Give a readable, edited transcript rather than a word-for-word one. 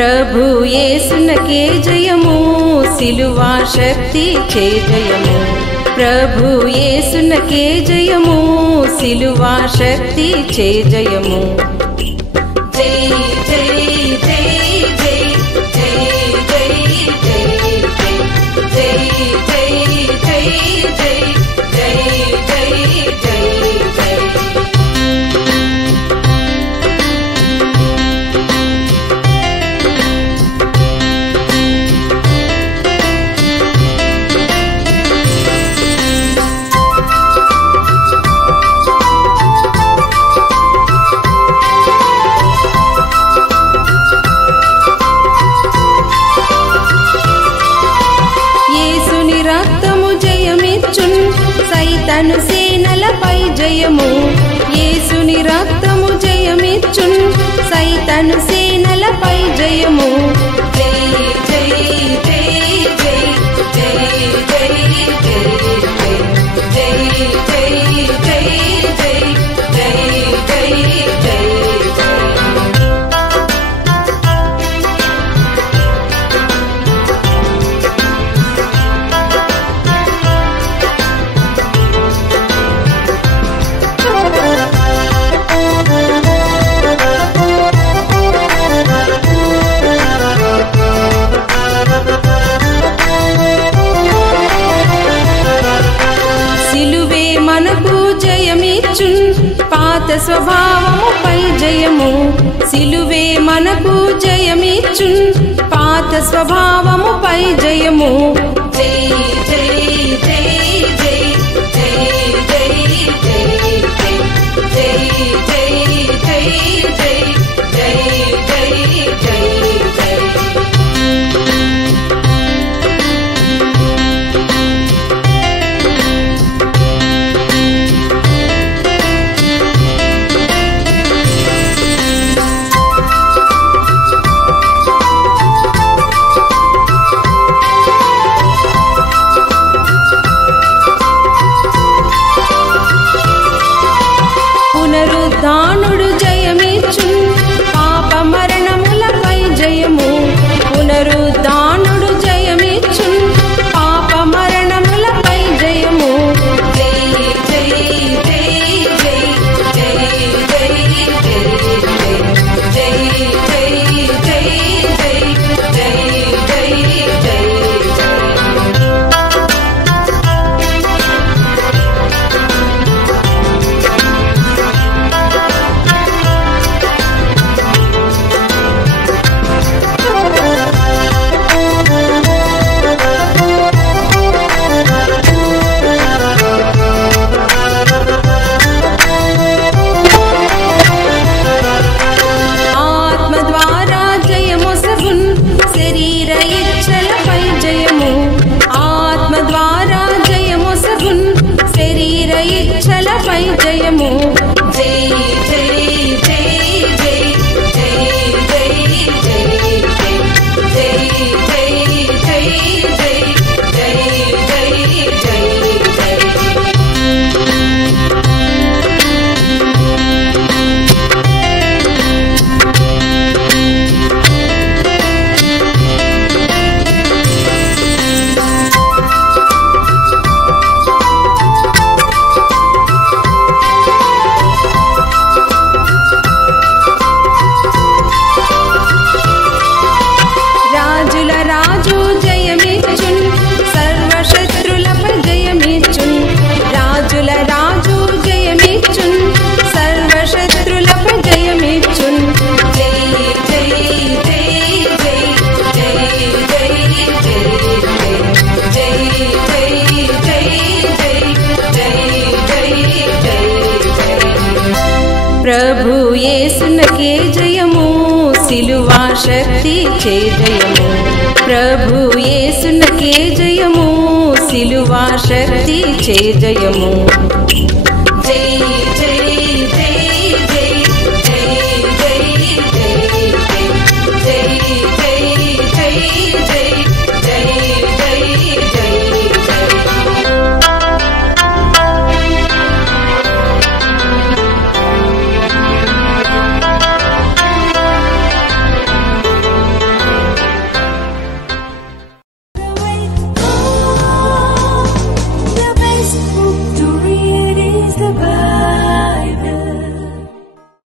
ప్రభు యేసునకే జయము సిలువా శక్తి చే జయము ప్రభు యేసునకే జయము సిలువా శక్తి చే జయము జై జై జై జై జై జై జై జై జై జై జై జై జై జై జై సైతాను సేనలపై జయము యేసుని రక్తము జయమిచ్చున్ సైతాను సేనలపై జయము జై జై జై జై జై జై జై జై జై జై జై జై జై జై పాత స్వభావముపై జయము సిలువే మనకు జయమిచ్చున్ పాత స్వభావముపై జయము జై జై జై జై జై జై జై జై జై జై జై జై జై జై జై పునరుద్ధానుడు జయమిచ్చున్ పాప మరణములపై జయము పునరుద్ధానుడు జయమిచ్చున్ పాప మరణములపై జయము జై జై జై జై జై జై జై జై జై జై జై జై జై జై జయము జై జై జై జై జై జై జై జై జై జై జై జై జై జై జై ప్రభు యేసునకే జయము సిలువా శక్తి చే జయము ప్రభు యేసునకే జయము సిలువా శక్తి చే జయము